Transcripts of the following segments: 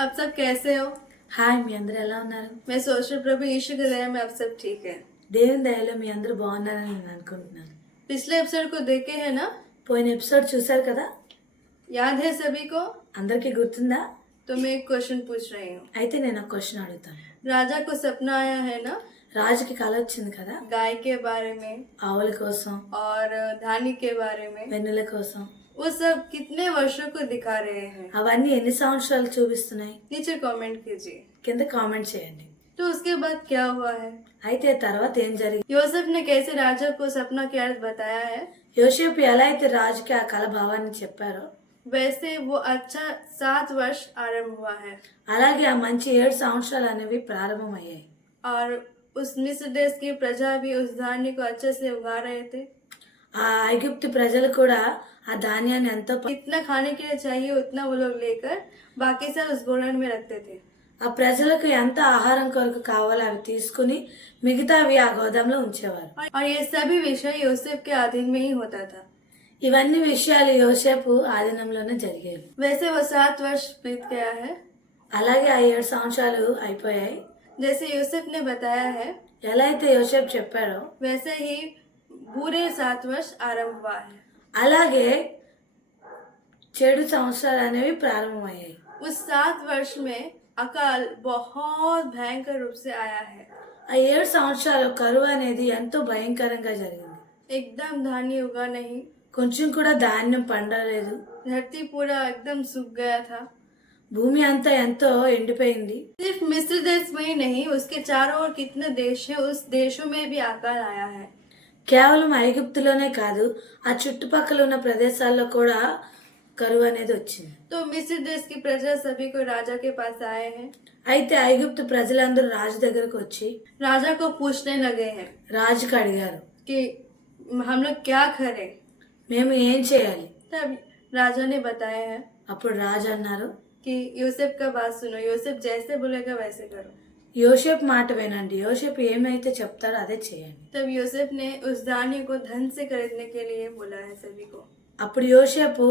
आप सब कैसे हो? హాయ్ మీ అందరూ ఎలా ఉన్నారు? मैं सोच रही प्रभु यीशु की दया में आप सब ठीक है। దేవుని దయలో మీ అందరూ బాగున్నారని నేను అనుకుంటున్నాను. पिछले एपिसोड को देखे हैं ना? పోయిన ఎపిసోడ్ చూసారు కదా? याद है सभी को? అందరికీ గుర్తుందా? तो मैं एक क्वेश्चन पूछ रही हूँ। అయితే నేను ఒక క్వశ్చన్ అడుగుతాను. राजा को सपना आया है ना, రాజుకి కల వచ్చింది కదా, गाय के बारे में ఆవుల కోసం, और धानी के बारे में। వెన్నుల కోసం. वो सब कितने वर्षों को दिखा रहे हैं? అవన్నీ ఎన్ని సంవత్సరాలు చూపిస్తున్నాయి? नीचे कमेंट कीजिए। కింద కామెంట్ చేయండి. तो उसके बाद क्या हुआ है? అయితే తర్వాత ఏం జరిగింది? యోसेफ ने कैसे राजा को सपना के अर्थ बताया है, యోసేపు ఎలా అయితే రాజుకి ఆ కల భావాన్ని చెప్పారో वैसे वो अच्छा 7 वर्ष आरंभ हुआ है। అలాగే ఆ మంచి 7 సంవత్సరాలు అనేవి ప్రారంభమయ్యాయి. और उस मिस्र देश की प्रजा भी उस धान्य को अच्छे से उगा रहे थे। ఆ ఐగుప్తు ప్రజలు కూడా ఆ ధాన్యాన్ని ఎంతో जितना खाने के लिए चाहिए उतना वो लोग लेकर बाकी सब उस गोडाउन में रखते थे। ఆ ప్రజలకు ఎంత ఆహారం కొరకు కావాలో అవి తీసుకుని మిగతావి ఆ గోదాంలో ఉంచేవారు. और ये सभी विषय యోసేफ के अधीन में ही होता था। ఇవన్నీ విషయాలు యోసేపు ఆధీనంలోనే జరిగేవి. वैसे वो 7 वर्ष बीत गया है। అలాగే ఆ 7 సంవత్సరాలు అయిపోయాయి. जैसे यूसुफ ने बताया है ఎలా అయితే యోసేపు చెప్పాడో वैसे ही बुरे 7 वर्ष आरंभ हुआ है। అలాగే 7 సంవత్సరాలు అనేవి ప్రారంభమయ్యాయి. उस 7 वर्ष में अकाल बहुत भयंकर रूप से आया है। ఆ 7 సంవత్సరాలు కరువు అనేది ఎంతో భయంకరంగా జరిగింది. एकदम धान्य उगा नहीं, కొంచెం కూడా ధాన్యం పండలేదు. धरती पूरा एकदम सूख गया था। భూమి అంతా ఎంతో ఎండిపోయింది. सिर्फ मिस्र देश में ही नहीं, उसके चारों ओर कितने देश है, उस देशों में भी अकाल आया है। కేవలం ఐగుప్తులోనే కాదు, ఆ చుట్టుపక్కల ఉన్న ప్రదేశాల్లో కూడా కరువు అనేది వచ్చింది. तो मिस्र देश की प्रजा सभी को राजा के पास आए हैं। అయితే ఐగుప్తు ప్రజలందరూ రాజు దగ్గరకు వచ్చి राजा को पूछने लगे हैं రాజుకి అడిగారు, कि हम लोग क्या करें। మేము ఏం చేయాలి? तब राजा ने बताया है అప్పుడు రాజు అన్నారు, कि यूसुफ का बात सुनो, यूसुफ जैसे बोलेगा वैसे करो। యోసేపు మాట వినండి, యోసేపు ఏమైతే చెప్తాడో అదే చేయండి. तब यूसुफ ने उस धान्य को धन से खरीदने के लिए बोला है सभी को। అప్పుడు యోసేపు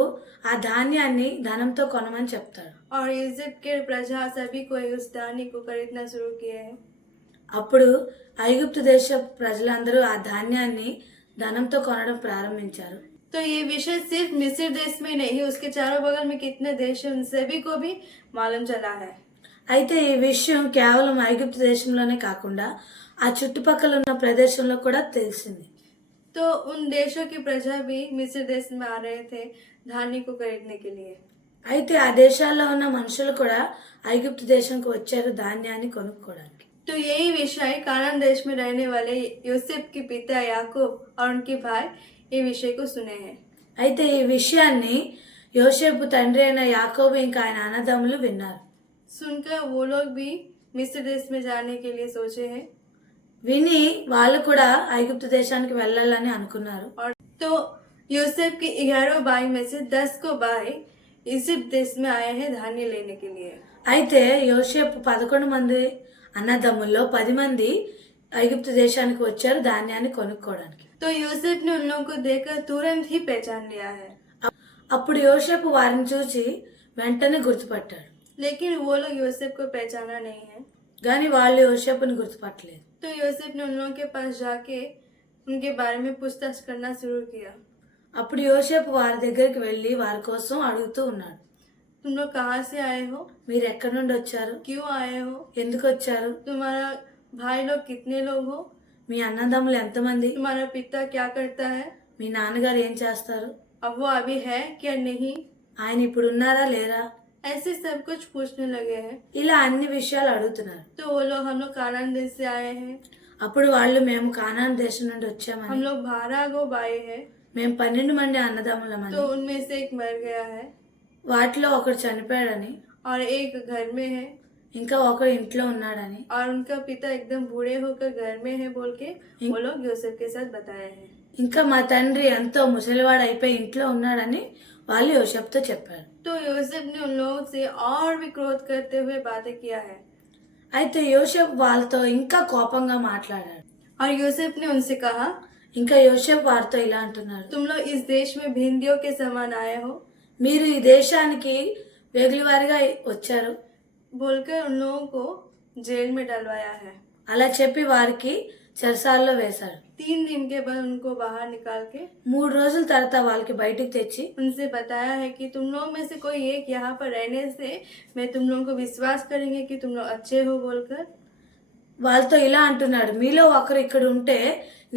ఆ ధాన్యాన్ని ధనంతో కొనమని చెప్తాడు. और इजिप्ट के प्रजा सभी को उस धान्य को खरीदना शुरू किए हैं। అప్పుడు ఐగుప్తు దేశ ప్రజలందరూ ఆ ధాన్యాన్ని ధనంతో కొనడం ప్రారంభించారు. तो ये विषय सिर्फ मिस्र देश में नहीं, उसके चारों बगल में कितने देश हैं उन सभी को भी मालूम चला है। అయితే ఈ విషయం కేవలం ఐగుప్తు దేశంలోనే కాకుండా ఆ చుట్టుపక్కల ఉన్న ప్రదేశంలో కూడా తెలిసింది. तो उन देशों की प्रजा भी मिस्र देश में आ रहे थे धान्य को खरीदने के लिए। అయితే ఆ దేశాల్లో ఉన్న మనుషులు కూడా ఐగుప్తు దేశంకు వచ్చారు ధాన్యాన్ని కొనుక్కోవడానికి. तो यही विषय कानान देश में रहने वाले यूसुफ के पिता याकूब और उनके भाई ये विषय को सुने हैं। అయితే ఈ విషయాన్ని యోసేపు తండ్రి అయిన యాకోబు ఇంకా ఆయన అన్నదమ్ములు విన్నారు. सुनकर वो लोग भी मिस्र देश में जाने के लिए सोचे हैं। విని వాళ్ళు కూడా ఐగుప్తు దేశానికి వెళ్ళాలని అనుకున్నారు. और तो यूसुफ के 11 भाई में से 10 को भाई इजिप्ट देश में आए हैं धान्य लेने के लिए। అయితే యోసేపు 11 మంది అన్నదమ్ముల్లో 10 మంది ఐగుప్తు దేశానికి వచ్చారు ధాన్యాన్ని కొనుక్కోవడానికి. तो यूसुफ ने उन लोगों को देखकर तुरंत ही पहचान लिया है। అప్పుడు యోసేపు వారిని చూసి వెంటనే గుర్తుపట్టాడు. लेकिन वो लोग यूसुफ को पहचाना नहीं है। కానీ వాళ్ళు యోసేపుని గుర్తుపట్టలేదు. तो यूसुफ ने उन लोगों के पास जाके उनके बारे में पूछताछ करना शुरू किया। అప్పుడు యోసేపు వారి దగ్గరికి వెళ్ళి వారి కోసం అడుగుతూ ఉన్నాడు. तुम लोग कहाँ से आए हो? మీరు ఎక్కడి నుండి వచ్చారు? क्यों आए हो? ఎందుకు వచ్చారు? तुम्हारा भाई लोग कितने लोग हो? మీ అన్నదమ్ములు ఎంతమంది? तुम्हारा पिता क्या करता है? మీ నాన్నగారు ఏం చేస్తారు? अब वो अभी है क्या नहीं? ఆయన ఇప్పుడు ఉన్నారా లేరా? ऐसे सब कुछ पूछने लगे हैं। ఇలా అన్ని విషయాలు అడుగుతున్నారు. तो वो लोग हम लोग कानान देश से आए हैं, అప్పుడు వాళ్ళు మేము కానాన్ దేశం నుండి हम వచ్చామని, लोग 12 गो भाई है, మేము 12 మంది అన్నదమ్ములమని, तो उनमें से एक मर गया है వాటిలో ఒకడు చనిపోయాడని, और एक घर में है, ఇంకా ఒకడు ఇంట్లో ఉన్నాడని, और उनका पिता एकदम बूढ़े होकर घर में है बोल के वो लोग यूसुफ के साथ बताए हैं। ఇంకా మా తండ్రి ఎంతో ముసలివాడు అయిపోయి ఇంట్లో ఉన్నాడని వాళ్ళు యోసేపుతో చెప్పారు. तो यूसुफ ने उन लोगों से और भी क्रोध करते हुए बातें किया है। అయితే యోసేపు వాళ్ళతో ఇంకా కోపంగా మాట్లాడాడు. और यूसुफ ने उनसे कहा, ఇంకా యోసేపు వారితో ఇలా అంటున్నాడు, तुम लोग इस देश में भिंडियों के समान आए हो। మీరు ఈ దేశానికి వేగులవారిగా వచ్చారు. बोलकर उन लोगों को जेल में डलवाया है। అలా చెప్పి వారికి చెరసాలలో వేశాడు. 3 दिन के बाद उनको बाहर निकाल के 3 రోజుల తర్వాత వాళ్ళకి బయటికి తెచ్చి उनसे बताया है कि तुम लोग में से कोई एक यहाँ पर रहने से मैं तुम लोगों को विश्वास करेंगे कि तुम लोग अच्छे हो बोलकर। వాళ్ళతో ఇలా అంటున్నాడు, మీలో ఒకరు ఇక్కడ ఉంటే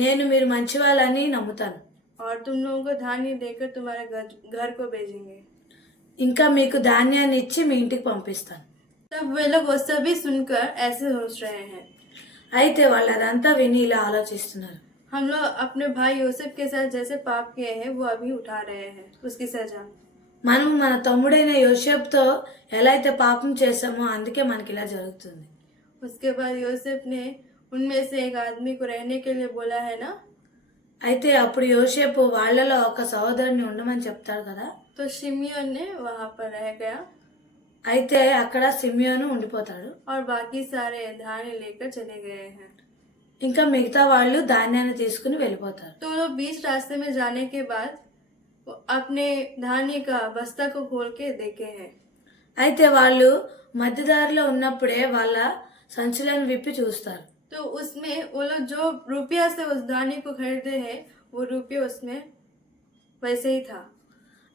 నేను మీరు మంచి వాళ్ళని నమ్ముతాను, और तुम लोगों को धान्य देकर तुम्हारे घर को भेजेंगे। ఇంకా మీకు ధాన్యాన్ని ఇచ్చి మీ ఇంటికి పంపిస్తాను. तब वे लोग वो सभी सुनकर ऐसे सोच रहे हैं। అయితే వాళ్ళు అదంతా విని ఇలా ఆలోచిస్తున్నారు, हम लोग अपने भाई यूसुफ के साथ जैसे पाप किए हैं वो अभी उठा रहे हैं उसकी सजा। మనం మన తమ్ముడైన యోసేపుతో ఎలా అయితే పాపం చేశామో అందుకే మనకి ఇలా జరుగుతుంది. उसके बाद यूसुफ ने उनमें से एक आदमी को रहने के लिए बोला है ना, అయితే అప్పుడు యోసేపు వాళ్ళలో ఒక సహోదరుని ఉండమని చెప్తాడు కదా. तो शिमियोन ने वहां पर रह गया అయితే అక్కడ సిమియోను ఉండిపోతాడు. और बाकी सारे धान्य लेकर चले गए हैं। ఇంకా మిగతా వాళ్ళు ధాన్యాన్ని తీసుకుని వెళ్ళిపోతారు. तो लोग बीच रास्ते में जाने के बाद वो अपने धान्य का बस्ता को खोल के देखे हैं। అయితే వాళ్ళు మధ్యదారిలో ఉన్నప్పుడే వాళ్ళ సంచులను విప్పి చూస్తారు. तो उसमें वो लोग जो रुपया से उस धान्य को खरीदे हैं वो रुपया उसमें वैसे ही था।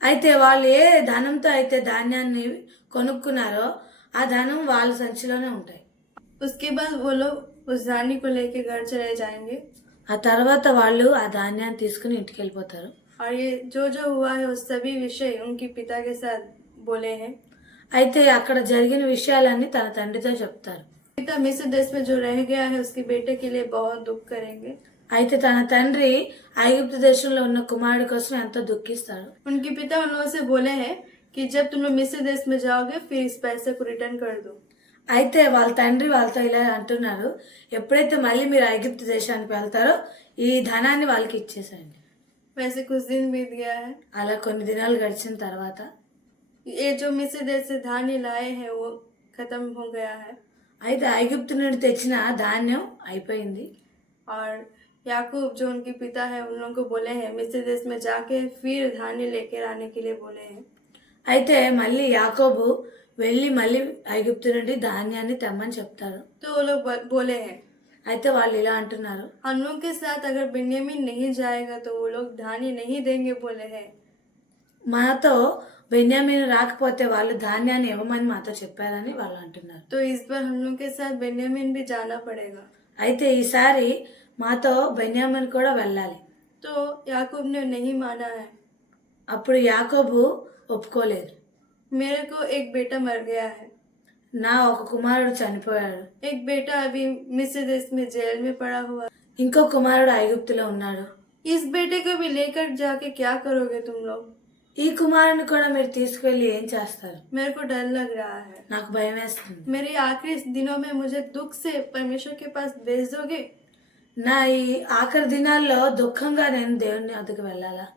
అయితే వాళ్ళు ఏ ధనంతో అయితే ధాన్యాన్ని కొనుక్కున్నారో ఆ ధనం వాళ్ళ సంచిలోనే ఉంటాయి. उसके बाद वो लोग उस धान्य को लेके घर चले जाएंगे ఆ తర్వాత వాళ్ళు ఆ ధాన్యాన్ని తీసుకుని ఇంటికి వెళ్ళిపోతారు. और ये जो जो हुआ है उस सभी विषय उनके पिता के साथ बोले हैं। అయితే అక్కడ జరిగిన విషయాలన్నీ తన తండ్రితో చెప్తారు. पिता मिस्र देश में जो रह गया है उसके बेटे के लिए बहुत दुख करेंगे। అయితే తన తండ్రి ఐగుప్తు దేశంలో ఉన్న కుమారుడి కోసం ఎంతో దుఃఖిస్తాడు. उनके पिता उन लोगों से बोले हैं कि जब तुम लोग मिस्र देश में जाओगे फिर इस पैसे को रिटर्न कर दो। అయితే వాళ్ళ తండ్రి వాళ్ళతో ఇలా అంటున్నారు, ఎప్పుడైతే మళ్ళీ మీరు ఐగుప్తు దేశానికి వెళ్తారో ఈ ధనాన్ని వాళ్ళకి ఇచ్చేసేయండి. वैसे कुछ दिन बीत गया है। అలా కొన్ని దినాలు గడిచిన తర్వాత ये जो मिस्र देश से धान्य लाए हैं वो खत्म हो गया है అయితే ఐగుప్తు నుండి తెచ్చిన ధాన్యం అయిపోయింది. और याकूब जो उनके पिता है उन लोगों को बोले हैं मिस्र देश में जाके फिर धान्य लेकर आने के लिए बोले हैं। అయితే మళ్ళీ యాకోబు వెళ్ళి మళ్ళీ ఐగుప్తు నుండి ధాన్యాన్ని తెమ్మని చెప్తారు. तो वो लोग बोले हैं అయితే వాళ్ళు ఇలా అంటున్నారు, हम लोग के साथ अगर बिन्यामीन नहीं जाएगा तो वो लोग धान्य नहीं देंगे बोले हैं। మాతో బెన్యామీను రాకపోతే వాళ్ళు ధాన్యాన్ని ఇవ్వమని మాతో చెప్పారని వాళ్ళు అంటున్నారు. तो इस बार हम लोग के साथ बिन्यामीन भी जाना पड़ेगा। అయితే ఈసారి మాతో బెన్యామీన్ కూడా వెళ్ళాలి. तो याकूब ने नहीं माना है। అప్పుడు యాకోబు ఒప్పుకోలేదు. मेरे को एक बेटा मर गया है, నా ఒక కుమారుడు చనిపోయాడు, एक बेटा अभी मिस्र देश में जेल में पड़ा हुआ है। ఇంకో కుమారుడు ఐగుప్తులో ఉన్నాడు. इस बेटे को भी लेकर जाके क्या करोगे तुम लोग? ఈ కుమారుని కూడా మీరు తీసుకువెళ్ళి ఏం చేస్తారు? मेरे को डर लग रहा है। నాకు భయం వేస్తుంది. मेरे आखिरी दिनों में मुझे दुख से परमेश्वर के पास भेज दोगे? నా ఈ ఆఖరి దినాల్లో దుఃఖంగా నేను దేవుని వద్దకు వెళ్ళాలా?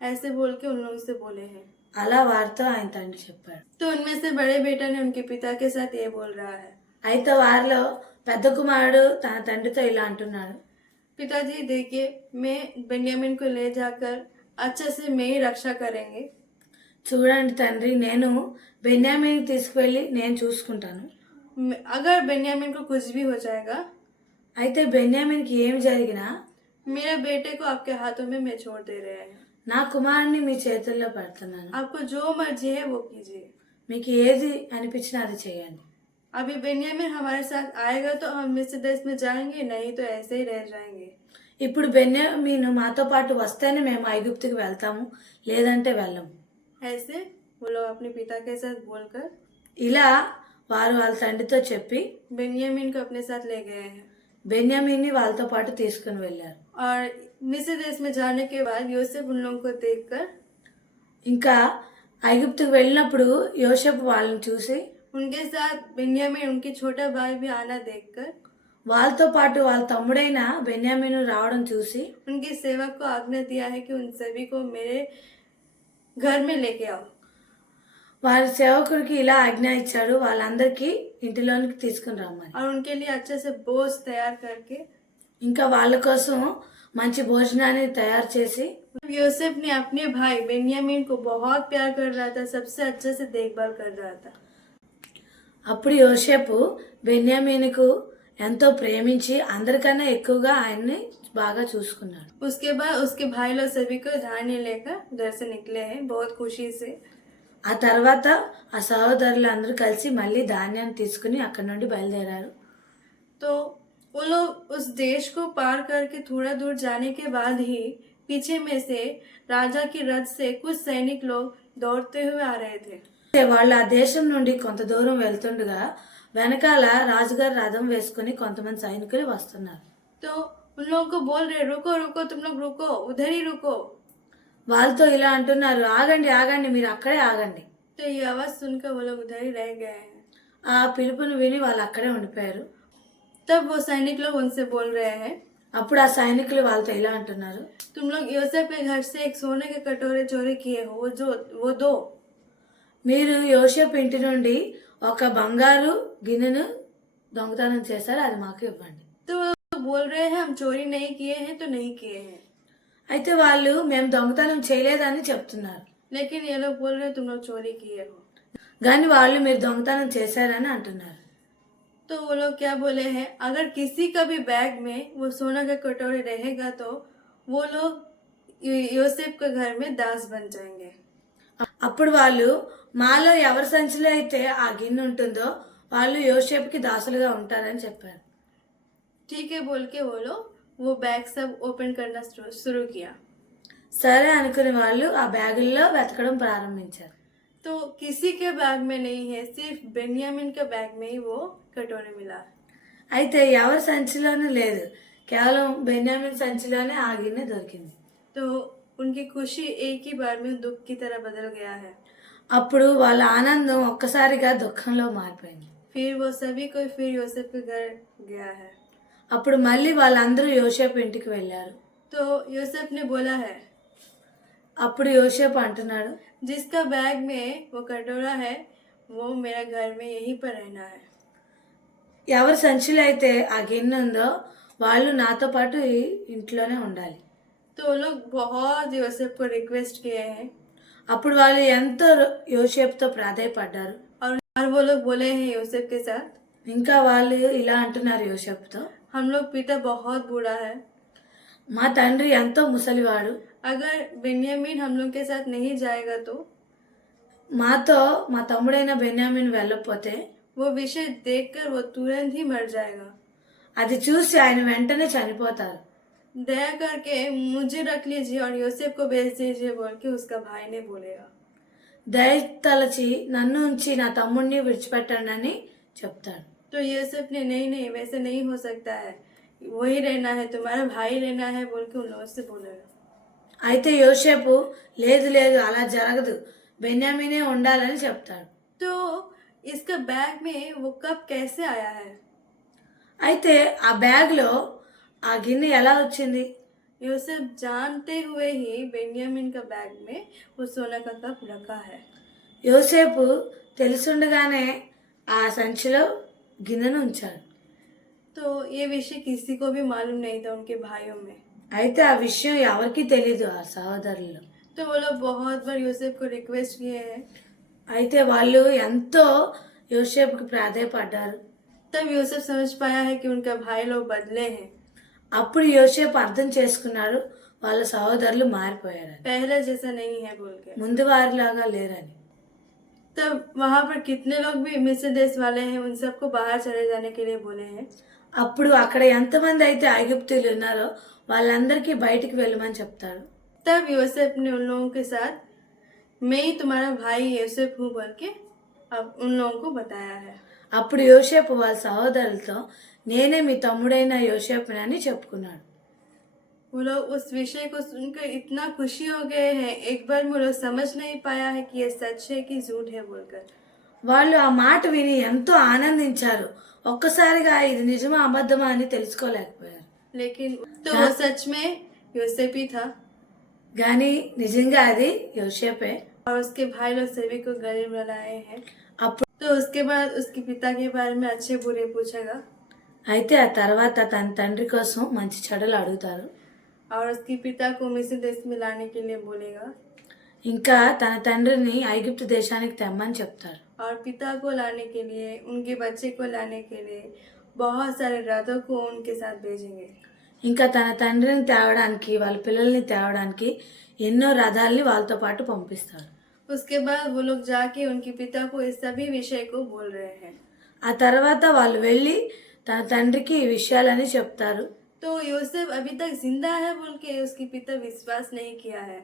ऐसे बोल के उन लोगों से बोले हैं। అలా వారితో ఆయన తండ్రి చెప్పాడు. तो उनमें से बड़े बेटा ने उनके पिता के साथ ये बोल रहा है। అయితే వారిలో పెద్ద కుమారుడు తన తండ్రితో ఇలా అంటున్నాడు, पिताजी देखिए मैं बेन्यामीन को ले जाकर अच्छे से मैं ही रक्षा करेंगे। చూడండి తండ్రి, నేను బెన్యామీని తీసుకువెళ్ళి నేను చూసుకుంటాను. अगर बेन्यामीन को कुछ भी हो जाएगा అయితే బెన్యామీన్కి ఏమి జరిగినా मेरे बेटे को आपके हाथों में मैं छोड़ दे रहे हैं। నా కుమారుని మీ చేతుల్లో పెడుతున్నాను. आपको जो मर्जी है वो कीजिए। మీకు ఏది అనిపించినా అది చేయండి. अभी बेन्यामीन हमारे साथ आएगा तो हम मिस्र देश में जाएंगे, नहीं तो ऐसे ही रह जाएंगे। ఇప్పుడు బెన్యామీను మాతో పాటు వస్తేనే మేము ఐగుప్తుకి వెళ్తాము, లేదంటే వెళ్ళము. ऐसे वो लोग अपने पिता के साथ बोलकर ఇలా వారు వాళ్ళ తండ్రితో చెప్పి बेन्यामीन को अपने साथ ले गए हैं। బెన్యామీన్ని వాళ్ళతో పాటు తీసుకుని వెళ్ళారు. और मिस्र देश में जाने के बाद यूसुफ उन लोगों को देखकर ఇంకా ఐగుప్తుకు వెళ్ళినప్పుడు యోసేపు వాళ్ళని చూసి उनके साथ बेन्यामीन उनके छोटा भाई भी आना देखकर వాళ్ళతో పాటు వాళ్ళ తమ్ముడైన బెన్యామీను రావడం చూసి उनके सेवक को आज्ञा दिया है कि उन सभी को मेरे घर में लेके आओ। వారి సేవకుడికి ఇలా ఆజ్ఞ ఇచ్చాడు, వాళ్ళందరికీ ఇంటిలోనికి తీసుకుని రమ్మని. और उनके लिए अच्छे से बोझ तैयार करके ఇంకా వాళ్ళ కోసం మంచి భోజనాన్ని తయారు చేసి यूसुफ ने अपने भाई बेन्यामीन को बहुत प्यार कर रहा था, सबसे अच्छे से देखभाल कर रहा था। అప్పుడు యోసేపు బెన్యామీనుకు ఎంతో ప్రేమించి అందరికన్నా ఎక్కువగా ఆయన్ని బాగా చూసుకున్నాడు. उसके बाद उसके भाई लोग सभी को धान्य लेकर उधर से निकले हैं बहुत खुशी से। ఆ తర్వాత ఆ సహోదరులు అందరూ కలిసి మళ్ళీ ధాన్యాన్ని తీసుకుని అక్కడి నుండి బయలుదేరారు. तो वो लोग उस देश को पार करके थोड़ा दूर जाने के बाद ही पीछे में से राजा की रथ से कुछ सैनिक लोग दौड़ते हुए आ रहे थे। వాళ్ళు ఆ దేశం నుండి కొంత దూరం వెళ్తుండగా వెనకాల రాజుగారి రథం వేసుకుని కొంతమంది సైనికులు వస్తున్నారు. तो उन लोगों को बोल रहे रुको रुको तुम लोग रुको उधर ही रुको। వాళ్ళతో ఇలా అంటున్నారు, ఆగండి ఆగండి, మీరు అక్కడే ఆగండి. तो ये आवाज सुनकर वो लोग उधर ही रह गए हैं। ఆ పిలుపుని విని వాళ్ళు అక్కడే ఉండిపోయారు. तब वो सैनिक लोग उनसे बोल रहे हैं అప్పుడు ఆ సైనికులు వాళ్ళతో ఇలా అంటున్నారు, तुम लोग यूसुफ के घर से एक सोने के कटोरे चोरी किए हो वो दो। మీరు యోసేపు ఇంటి నుండి ఒక బంగారు గిన్నెను దొంగతనం చేశారు, అది మాకు ఇవ్వండి. तो वो लोग बोल रहे हैं हम चोरी नहीं किए हैं तो नहीं किए हैं। అయితే వాళ్ళు మేము దొంగతనం చేయలేదని చెప్తున్నారు, लेकिन ये लोग बोल रहे हैं तुम लोग चोरी किए हो। కానీ వాళ్ళు మీరు దొంగతనం చేశారని అంటున్నారు. तो वो लोग क्या बोले हैं अगर किसी का भी बैग में वो सोना का कटोरे रहेगा तो वो लोग यूसुफ के घर में दास बन जाएंगे। అప్పుడు వాళ్ళు మాలో ఎవరి సంచిలో అయితే ఆ గిన్నె ఉంటుందో వాళ్ళు యోసేపుకి దాసులుగా ఉంటారని చెప్పారు. ठीक है बोल के वो लोग वो बैग सब ओपन करना शुरू किया। సరే అనుకుని వాళ్ళు ఆ బ్యాగుల్లో వెతకడం ప్రారంభించారు. तो किसी के बैग में नहीं है सिर्फ बेन्यामिन के बैग में ही वो कटोरे मिला। అయితే ఎవరి సంచిలోనూ లేదు, కేవలం బెన్యామిన్ సంచిలోనే ఆ గిన్నె దొరికింది. तो उनकी खुशी एक ही बार में दुख की तरह बदल गया है। అప్పుడు వాళ్ళ ఆనందం ఒక్కసారిగా దుఃఖంలో మారిపోయింది. फिर वो सभी कोई फिर यूसुफ के घर गया है। అప్పుడు మళ్ళీ వాళ్ళందరూ యోసేపు ఇంటికి వెళ్ళారు. तो यूसुफ ने बोला है అప్పుడు యోసేపు అంటున్నాడు, जिसका बैग में वो कटोरा है वो मेरा घर में यहीं पर रहना है। ఎవరి సంచిలో అయితే ఆ గిన్నె ఉందో వాళ్ళు నాతో పాటు ఈ ఇంట్లోనే ఉండాలి. तो वो लोग बहुत यूसुफ को रिक्वेस्ट किए हैं అప్పుడు వాళ్ళు ఎంతో యోసేపుతో ప్రాధేయపడ్డారు. और वो लोग बोले हैं यूसुफ के साथ ఇంకా వాళ్ళు ఇలా అంటున్నారు యోసేపుతో, हम लोग पिता बहुत बूढ़ा है, మా తండ్రి ఎంతో ముసలివాడు, अगर बेन्यामीन हम लोग के साथ नहीं जाएगा तो మాతో మా తమ్ముడైన బెన్యామిన్ వెళ్ళకపోతే वो विषय देखकर वो तुरंत ही मर जाएगा। అది చూసి ఆయన వెంటనే చనిపోతారు. दया करके मुझे रख लीजिए और यूसुफ को भेज दीजिए बोल के उसका भाई ने बोलेगा। దయ తలచి నన్ను ఉంచి నా తమ్ముడిని విడిచిపెట్టండి అని చెప్తాడు. तो यूसुफ ने नहीं नहीं वैसे नहीं हो सकता है, वही रहना है तुम्हारा भाई रहना है बोल के उन लोगों से बोलेगा। అయితే యోసేపు లేదు లేదు అలా జరగదు, బెన్యామినే ఉండాలని చెప్తాడు. तो इसका बैग में वो कप कैसे आया है? అయితే ఆ బ్యాగ్లో ఆ గిన్నె ఎలా వచ్చింది? यूसुफ जानते हुए ही बेन्यामीन का बैग में वो सोना का कप रखा है। యోసేపు తెలుసుండగానే ఆ సంచిలో గిన్నెను ఉంచాడు. तो ये विषय किसी को भी मालूम नहीं था उनके भाइयों में। అయితే ఆ విషయం ఎవరికీ తెలీదు ఆ సహోదరుల్లో. तो वो लोग बहुत बार यूसुफ को रिक्वेस्ट किए हैं। అయితే వాళ్ళు ఎంతో యోసేపుకి ప్రాధేయపడ్డారు. तब यूसुफ समझ पाया है कि उनका भाई लोग बदले हैं, అప్పుడు యోసేపు అర్థం చేసుకున్నాడు వాళ్ళ సహోదరులు మారిపోయారని, पहले जैसा नहीं है बोल के। ముందు వారిలాగా లేరని. तब वहाँ पर कितने लोग भी मिस्र देश वाले हैं उन सबको बाहर चले जाने के लिए बोले हैं। అప్పుడు అక్కడ ఎంతమంది అయితే ఐగుప్తీయులు ఉన్నారో వాళ్ళందరికీ బయటికి వెళ్ళమని చెప్తాడు. तब यूसुफ ने उन लोगों के साथ मैं ही तुम्हारा भाई यूसुफ हूँ बोल के अब उन लोगों को बताया है। అప్పుడు యోసేపు వాళ్ళ సహోదరులతో నేనే మీ తమ్ముడైన యోసేపుని అని చెప్పుకున్నాడు. वो लोग उस विषय को सुनकर इतना खुशी हो गए हैं, एक बार में वो लोग समझ नहीं पाया है कि ये सच है कि झूठ है बोलकर। వాళ్ళు ఆ మాట విని ఎంతో ఆనందించారు, ఒక్కసారిగా ఇది నిజమా అబద్ధమా అని తెలుసుకోలేకపోయారు. लेकिन तो वो सच में यूसुफ ही था కానీ నిజంగా అది యోసేపే. और उसके भाई लोग सभी को गले मिलाए हैं। అప్పుడు तो उसके बाद उसके पिता के बारे में अच्छे बुरे पूछेगा అయితే ఆ తర్వాత తన తండ్రి కోసం మంచి చెడులు అడుగుతారు. और उसके पिता को मिस्र देश में लाने के लिए बोलेगा। ఇంకా తన తండ్రిని ఐగుప్తు దేశానికి తెమ్మని చెప్తాడు. और पिता को लाने के लिए, उनके बच्चे को लाने के लिए बहुत सारे रथों को उनके साथ भेजेंगे। ఇంకా తన తండ్రిని తేవడానికి వాళ్ళ పిల్లల్ని తేవడానికి ఎన్నో రథాల్ని వాళ్ళతో పాటు పంపిస్తాడు. उसके बाद वो लोग जाके उनके पिता को इस सभी विषय को बोल रहे हैं। ఆ తర్వాత వాళ్ళు వెళ్ళి తన తండ్రికి ఈ విషయాలని చెప్తారు. तो यूसुफ अभी तक जिंदा है बोल के उसके पिता विश्वास नहीं किया है।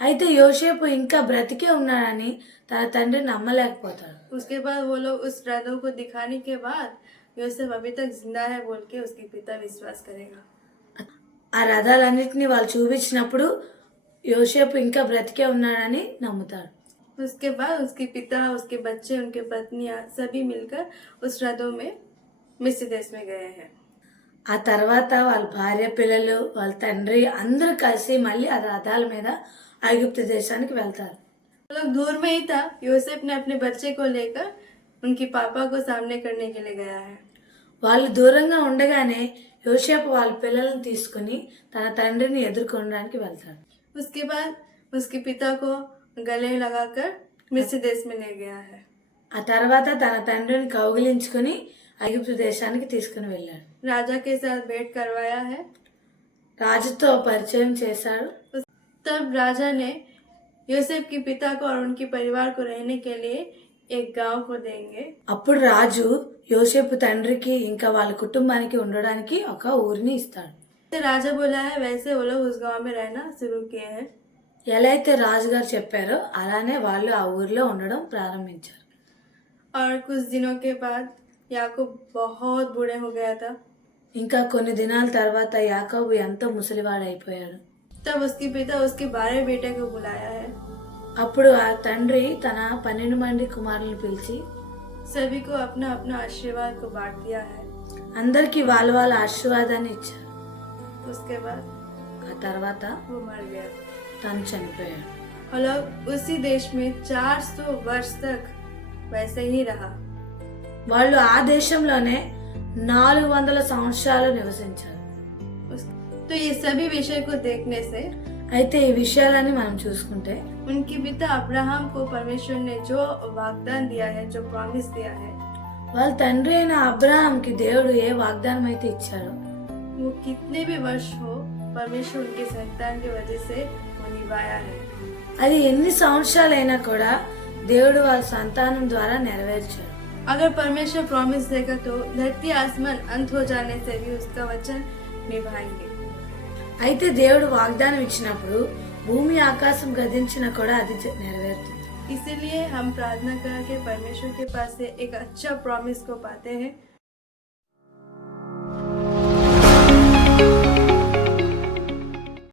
అయితే యోసేపు ఇంకా బ్రతికే ఉన్నాడని తన తండ్రి నమ్మలేకపోతాడు. उसके बाद वो लोग उस रथों को दिखाने के बाद यूसुफ अभी तक जिंदा है बोल के उसके पिता विश्वास करेगा। ఆ రథాలన్నిటిని వాళ్ళు చూపించినప్పుడు యోసేపు ఇంకా బ్రతికే ఉన్నాడని నమ్ముతాడు. उसके बाद उसके पिता, उसके बच्चे, उनके पत्नियां सभी मिलकर उस रथों में मिस्र देश में गए हैं। ఆ తర్వాత వాళ్ళ భార్య పిల్లలు వాళ్ళ తండ్రి అందరూ కలిసి మళ్ళీ ఆ రథాల మీద ఐగుప్తు దేశానికి వెళ్తారు. वो लोग दूर में ही था, यूसुफ ने अपने बच्चे को लेकर उनके पापा को सामने करने के लिए गया है। వాళ్ళు దూరంగా ఉండగానే యోసేపు వాళ్ళ పిల్లల్ని తీసుకుని తన తండ్రిని ఎదుర్కొనడానికి వెళ్తాడు. उसके बाद उसके पिता को गले लगाकर मिस्र देश में ले गया है। ఆ తర్వాత తన తండ్రిని కౌగిలించుకుని ఐగుప్తు దేశానికి తీసుకుని వెళ్ళాడు. राजा के साथ भेंट करवाया है। రాజుతో పరిచయం చేశాడు. तब राजा ने यूसुफ के पिता को और उनके परिवार को रहने के लिए एक गांव को देंगे। అప్పుడు రాజు యోసేపు తండ్రికి ఇంకా వాళ్ళ కుటుంబానికి ఉండడానికి ఒక ఊరిని ఇస్తాడు. तो राजा बोला है वैसे वो लोग उस गांव में रहना शुरू किए हैं। ఎలా అయితే రాజుగారు చెప్పారో అలానే వాళ్ళు ఆ ఊరిలో ఉండడం ప్రారంభించారు. और कुछ दिनों के बाद याकूब बहुत बूढ़े हो गया था। ఇంకా కొన్ని దినాల తర్వాత యాకోబు ఎంతో ముసలివాడైపోయాడు. तब उसके पिता उसके 12 बेटे को बुलाया है। అప్పుడు ఆ తండ్రి తన 12 మంది కుమారులను పిలిచి सभी को अपना अपना आशीर्वाद को बांट दिया है। అందరికీ వాళ్ళ వాళ్ళ ఆశీర్వాదాన్ని ఇచ్చారు. उसके बाद ఆ తర్వాత वो मर गया తను చనిపోయాడు. और लोग उसी देश में 400 वर्ष तक वैसे ही रहा। వాళ్ళు ఆ దేశంలోనే 400 సంవత్సరాలు నివసించారు. तो ये सभी विषय को देखने से అయితే ఈ విషయాలని మనం చూసుకుంటే उनके पिता अब्राहम को परमेश्वर ने जो वाग्दान दिया है, जो प्रॉमिस दिया है, వాళ్ళ తండ్రి అయిన అబ్రహాంకి దేవుడు ఏ వాగ్దానం అయితే ఇచ్చాడో वो कितने भी वर्ष हो परमेश्वर उनके संतान की वजह से वो निभाया है। అది ఎన్ని సంవత్సరాలైనా కూడా దేవుడు వాళ్ళ సంతానం ద్వారా నెరవేర్చాడు. अगर परमेश्वर प्रॉमिस देगा तो धरती आसमान अंत हो जाने से भी उसका वचन निभाएंगे। అయితే దేవుడు వాగ్దానం ఇచ్చినప్పుడు భూమి ఆకాశం గతించినా కూడా అది నెరవేరుతుంది. इसीलिए हम प्रार्थना करके परमेश्वर के पास से एक अच्छा प्रॉमिस को पाते हैं